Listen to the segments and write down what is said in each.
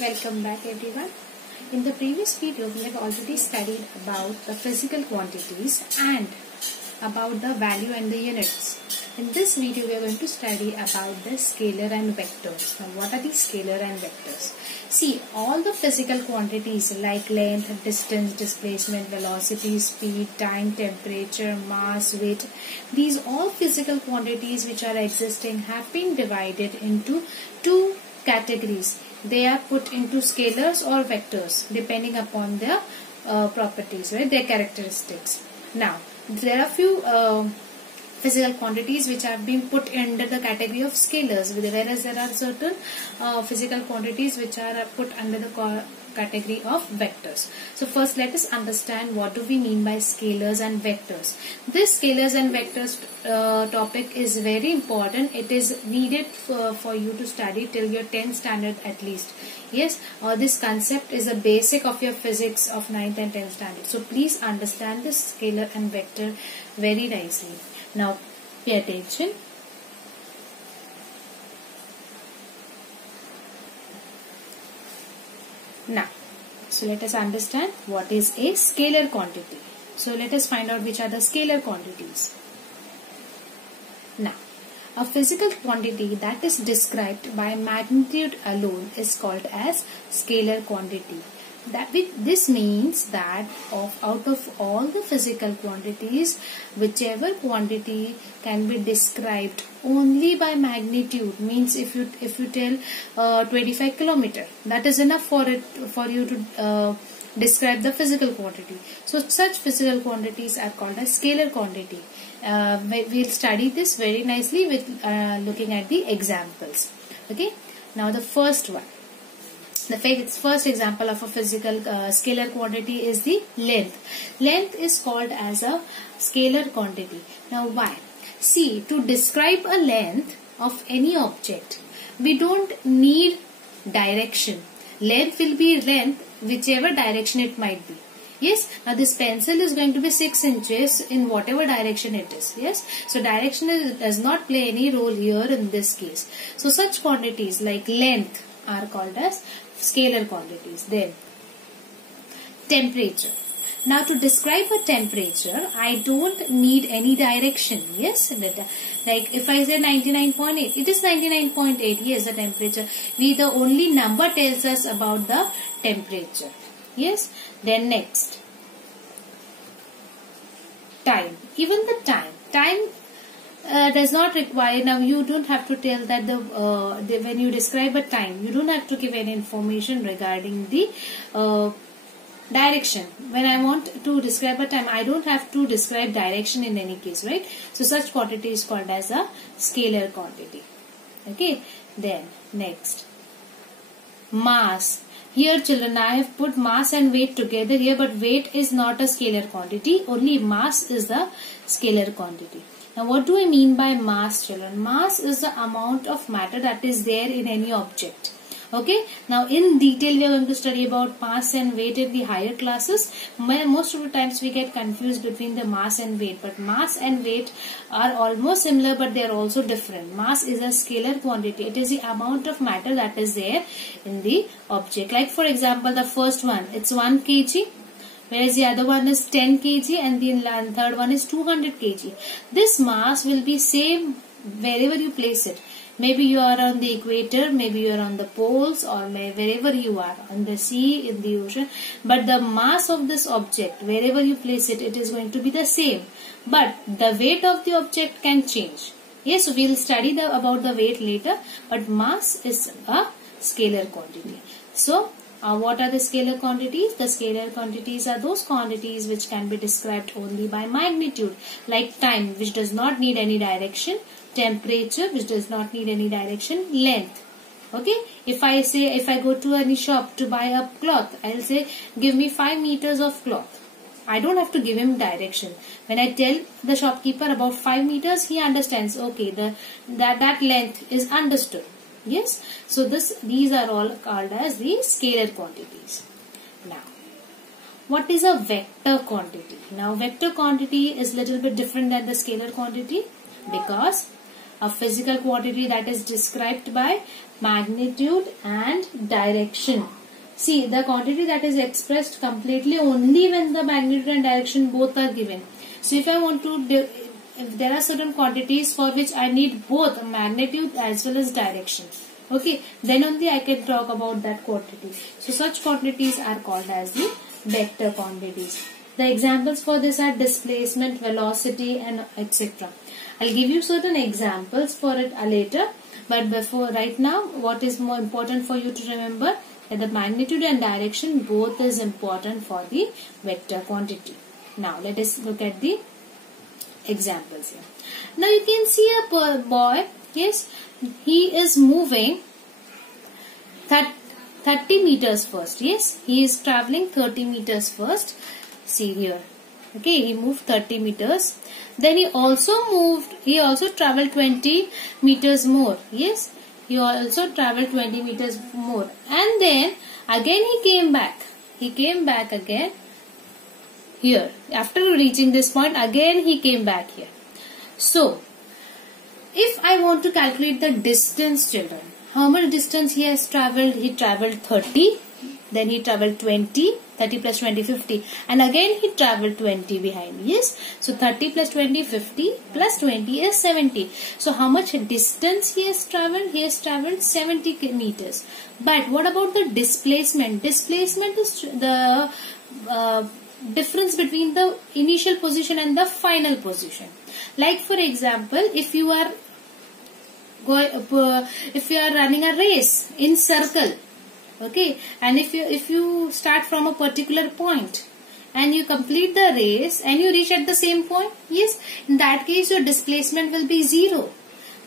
Welcome back everyone. In the previous video we have already studied about the physical quantities and about the value and the units. In this video we are going to study about the scalar and vectors. Now what are these scalar and vectors? See, all the physical quantities like length, distance, displacement, velocity, speed, time, temperature, mass, weight, these all physical quantities which are existing have been divided into two categories. They are put into scalars or vectors depending upon their properties, right? Their characteristics. Now, there are few physical quantities which have been put under the category of scalars, whereas there are certain physical quantities which are put under the category of vectors. So first let us understand what do we mean by scalars and vectors. This scalars and vectors topic is very important. It is needed for you to study till your 10th standard at least. Yes, this concept is a basic of your physics of 9th and 10th standard. So please understand this scalar and vector very nicely. Now pay attention. Now, so let us understand what is a scalar quantity. So let us find out which are the scalar quantities. Now, a physical quantity that is described by magnitude alone is called as scalar quantity. This means that out of all the physical quantities, whichever quantity can be described only by magnitude, means if you tell 25 kilometer, that is enough for you to describe the physical quantity. So such physical quantities are called as scalar quantity. We'll study this very nicely with looking at the examples. Okay. Now the first one. The first example of a physical scalar quantity is the length. Length is called as a scalar quantity. Now why? See, to describe a length of any object, we don't need direction. Length will be length whichever direction it might be. Yes, now this pencil is going to be 6 inches in whatever direction it is. Yes, so direction does not play any role here in this case. So such quantities like length are called as scalar quantities. Then temperature. Now to describe a temperature, I don't need any direction. Yes, like if I say 99.8, it is 99.8. Yes, the temperature. The only number tells us about the temperature. Yes. Then next, time. Even the time does not require. Now you don't have to tell that when you describe a time, you don't have to give any information regarding the direction. When I want to describe a time, I don't have to describe direction in any case, right? So such quantity is called as a scalar quantity. Okay. Then next, mass. Here children, I have put mass and weight together here, but weight is not a scalar quantity. Only mass is the scalar quantity. Now what do I mean by mass, children? Mass is the amount of matter that is there in any object. Okay. Now in detail we are going to study about mass and weight in the higher classes. Most of the times we get confused between the mass and weight. But mass and weight are almost similar, but they are also different. Mass is a scalar quantity. It is the amount of matter that is there in the object. Like for example, the first one, it's 1 kg. Whereas the other one is 10 kg and the third one is 200 kg. This mass will be same wherever you place it. Maybe you are on the equator, maybe you are on the poles, or wherever you are, on the sea, in the ocean. But the mass of this object, wherever you place it, it is going to be the same. But the weight of the object can change. Yes, we will study about the weight later. But mass is a scalar quantity. So, what are the scalar quantities? The scalar quantities are those quantities which can be described only by magnitude, like time, which does not need any direction, temperature, which does not need any direction, length. Okay, if I go to any shop to buy a cloth, I'll say give me 5 meters of cloth. I don't have to give him direction. When I tell the shopkeeper about 5 meters, he understands. Okay, that length is understood. Yes, so these are all called as the scalar quantities. Now, what is a vector quantity? Now, vector quantity is little bit different than the scalar quantity because a physical quantity that is described by magnitude and direction. See, the quantity that is expressed completely only when the magnitude and direction both are given. So if I want to, if there are certain quantities for which I need both magnitude as well as direction, okay, then only I can talk about that quantity. So such quantities are called as the vector quantities. The examples for this are displacement, velocity, and etc. I'll give you certain examples for it later. But before, right now, what is more important for you to remember, that the magnitude and direction both is important for the vector quantity. Now let us look at the examples here. Now you can see a boy, yes, he is moving 30 meters first. Yes, he is traveling 30 meters first. See here. Okay, he moved 30 meters. Then he also traveled 20 meters more. Yes, he also traveled 20 meters more. And then again he came back. He came back again here. After reaching this point, again he came back here. So, if I want to calculate the distance, children, how much distance he has traveled? He traveled 30. Then he traveled 20. 30 plus 20, 50. And again he traveled 20 behind. Yes. So 30 plus 20, 50 plus 20 is 70. So how much distance he has traveled? He has traveled 70 meters. But what about the displacement? Displacement is the difference between the initial position and the final position. Like for example, if you are running a race in circle, okay, and if you start from a particular point and you complete the race and you reach at the same point, yes, in that case your displacement will be 0.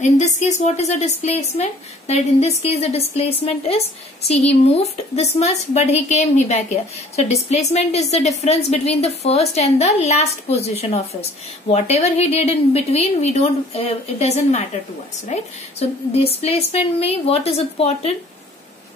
In this case, what is the displacement? That in this case the displacement is, see, he moved this much but he came back here. So displacement is the difference between the first and the last position of his. Whatever he did in between, we don't, it doesn't matter to us, right? So displacement means what is important?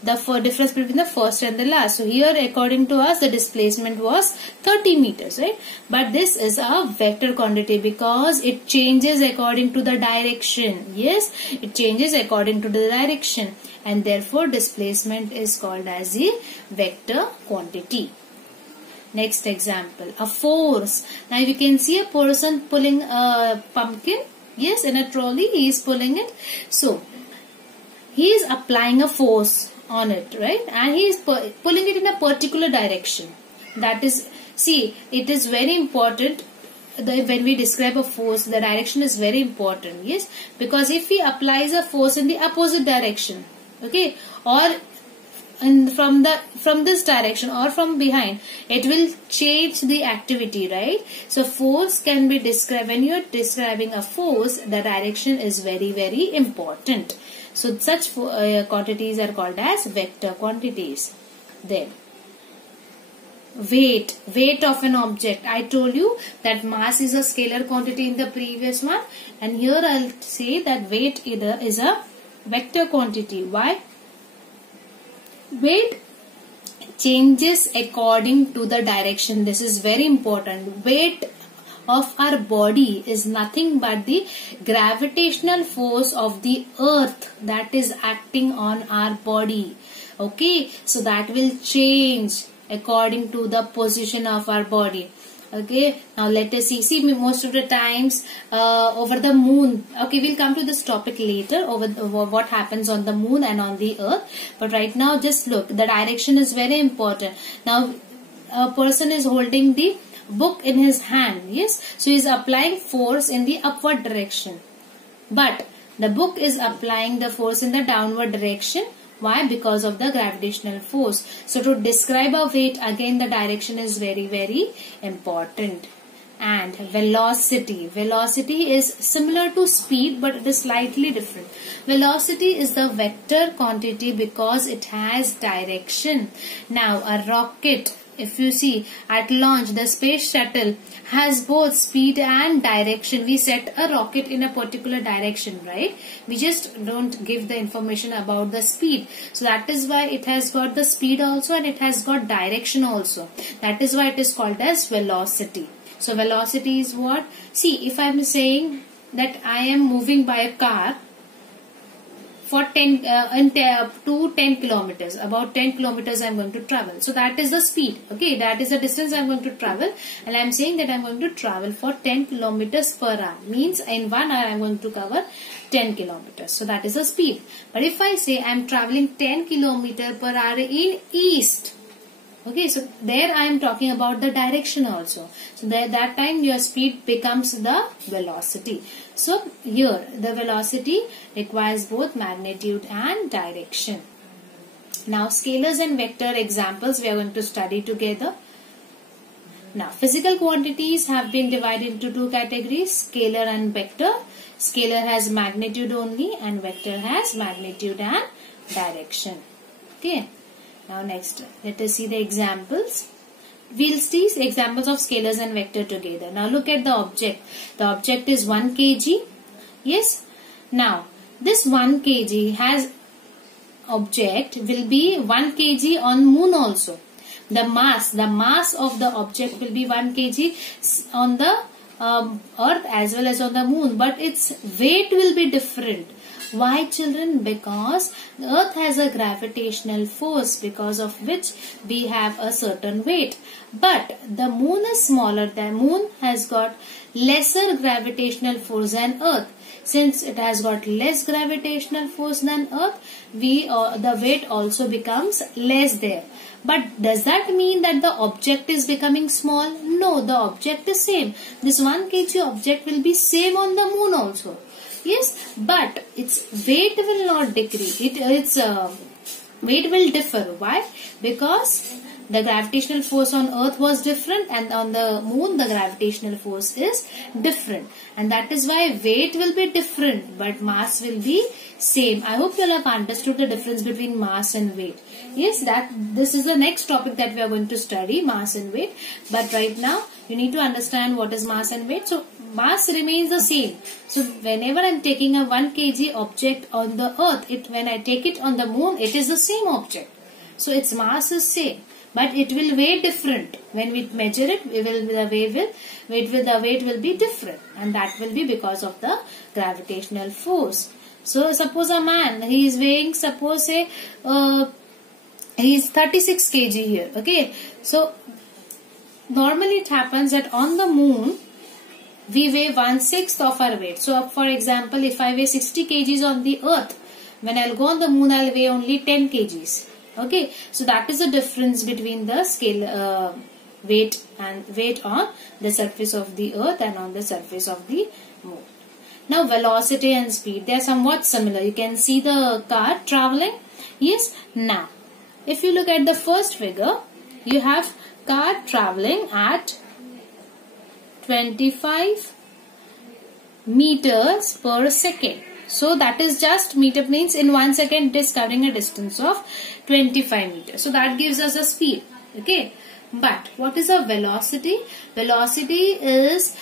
The difference between the first and the last. So here according to us the displacement was 30 meters, right? But this is a vector quantity because it changes according to the direction. Yes, it changes according to the direction, and therefore displacement is called as the vector quantity. Next example, a force. Now you can see a person pulling a pumpkin, yes, in a trolley. He is pulling it. So he is applying a force on it, right? And he is pulling it in a particular direction. That is, see, it is very important when we describe a force, the direction is very important, yes, because if he applies a force in the opposite direction, okay, or from this direction or from behind, it will change the activity, right? So force can be described, when you are describing a force, the direction is very, very important. So such quantities are called as vector quantities. Then weight of an object. I told you that mass is a scalar quantity in the previous one, and here I'll say that weight is a vector quantity. Why? Weight changes according to the direction. This is very important. Weight of our body is nothing but the gravitational force of the earth that is acting on our body. Okay, so that will change according to the position of our body. Okay, now let us see most of the times over the moon. Okay, we'll come to this topic later over what happens on the moon and on the earth. But right now just look, the direction is very important. Now a person is holding the book in his hand, yes, so he is applying force in the upward direction, but the book is applying the force in the downward direction. Why? Because of the gravitational force. So to describe a weight, again the direction is very, very important. And velocity. Velocity is similar to speed, but it is slightly different. Velocity is the vector quantity because it has direction. Now a rocket, if you see at launch, the space shuttle has both speed and direction. We set a rocket in a particular direction, right? We just don't give the information about the speed. So that is why it has got the speed also and it has got direction also. That is why it is called as velocity. So velocity is what? See, if I am saying that I am moving by a car for 10 kilometers, about 10 kilometers I am going to travel. So that is the speed. Okay, that is the distance I am going to travel, and I am saying that I am going to travel for 10 kilometers per hour. Means in 1 hour I am going to cover 10 kilometers. So that is the speed. But if I say I am traveling 10 kilometers per hour in east, okay, so there I am talking about the direction also. So that time your speed becomes the velocity. So here the velocity requires both magnitude and direction. Now scalars and vector examples we are going to study together. Now physical quantities have been divided into two categories, scalar and vector. Scalar has magnitude only and vector has magnitude and direction. Okay. Now next, let us see the examples. We'll see examples of scalars and vector together. Now look at the object. The object is 1 kg. Yes. Now this 1 kg has object will be 1 kg on moon also. The mass of the object will be 1 kg on the earth as well as on the moon. But its weight will be different. Why, children? Because the earth has a gravitational force because of which we have a certain weight. But the moon is smaller. The moon has got lesser gravitational force than earth. Since it has got less gravitational force than earth, the weight also becomes less there. But does that mean that the object is becoming small? No, the object is same. This 1 kg object will be same on the moon also. Yes, but its weight will not decrease. Its weight will differ. Why? Because the gravitational force on earth was different and on the moon the gravitational force is different. And that is why weight will be different but mass will be same. I hope you all have understood the difference between mass and weight. Yes, this is the next topic that we are going to study, mass and weight. But right now you need to understand what is mass and weight. So mass remains the same. So whenever I am taking a 1 kg object on the earth, when I take it on the moon, it is the same object. So its mass is same. But it will weigh different. When we measure it, the weight will be different. And that will be because of the gravitational force. So suppose a man, he is weighing, suppose say, he is 36 kg here. Okay. So normally it happens that on the moon, we weigh 1/6 of our weight. So for example, if I weigh 60 kgs on the earth, when I'll go on the moon, I'll weigh only 10 kgs. Okay, so that is the difference between the scale weight on the surface of the earth and on the surface of the moon. Now velocity and speed, they are somewhat similar. You can see the car traveling. Yes. Now, if you look at the first figure, you have car traveling at 25 meters per second. So that is just meter, means in 1 second it is covering a distance of 25 meters. So that gives us a speed. Okay. But what is a velocity? Velocity is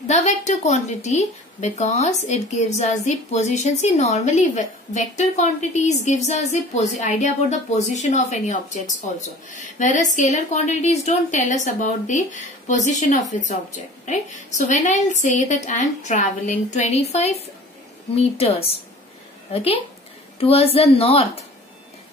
the vector quantity because it gives us the position. See, normally vector quantities gives us the idea about the position of any objects also. Whereas scalar quantities don't tell us about the position of its object. Right. So when I will say that I am traveling 25 meters, okay, towards the north,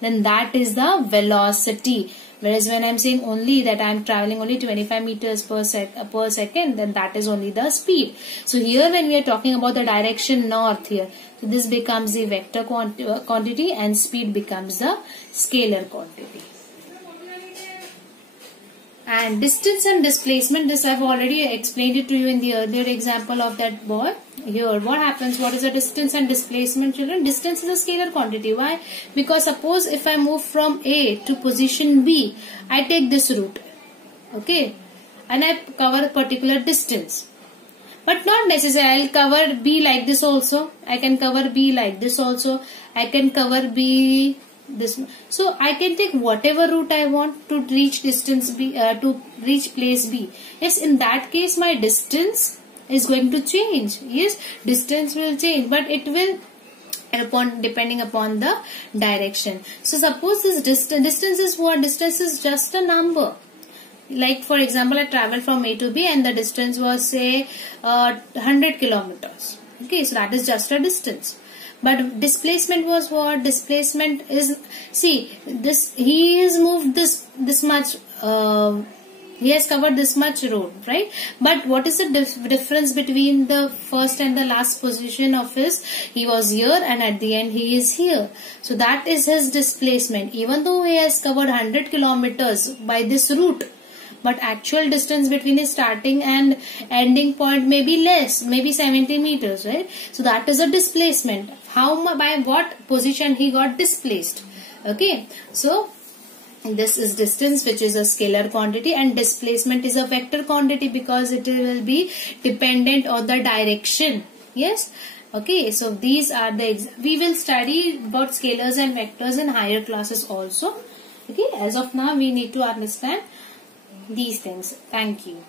then that is the velocity. Whereas when I am saying only that I am traveling only 25 meters per second, then that is only the speed. So here when we are talking about the direction north here, so this becomes the vector quantity and speed becomes the scalar quantity. And distance and displacement, this I have already explained it to you in the earlier example of that boy. Here, what happens? What is the distance and displacement, children? Distance is a scalar quantity. Why? Because suppose if I move from A to position B, I take this route. Okay. And I cover a particular distance. But not necessarily. I'll cover B like this also. I can cover B like this also. I can cover B this. So I can take whatever route I want to reach distance B, to reach place B. Yes, in that case my distance is going to change. Yes, distance will change, but it will depending upon the direction. So suppose this distance is what? Distance is just a number. like for example, I traveled from A to B and the distance was say 100 kilometers. Okay, so that is just a distance. But displacement was what? Displacement is, see, this, he has moved this much, he has covered this much road, right? But what is the difference between the first and the last position of his? He was here and at the end he is here. So that is his displacement. Even though he has covered 100 kilometers by this route, but actual distance between his starting and ending point may be less, maybe 70 meters, right? So that is a displacement. By what position he got displaced. Okay, so this is distance, which is a scalar quantity, and displacement is a vector quantity because it will be dependent on the direction. Yes. Okay, so these are the, we will study about scalars and vectors in higher classes also. Okay, as of now we need to understand these things. Thank you.